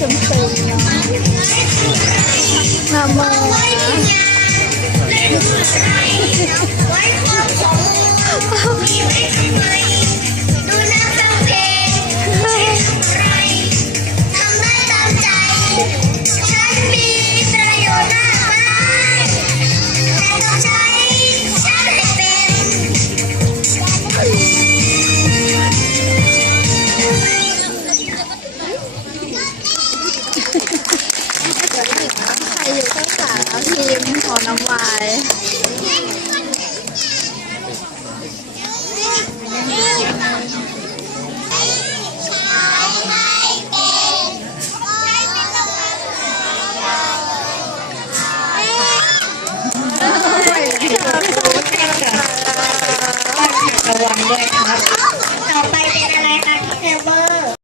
ชมพูมาโมไว้ความสมบูรณ์มีไว้ทำไม น้ำลาย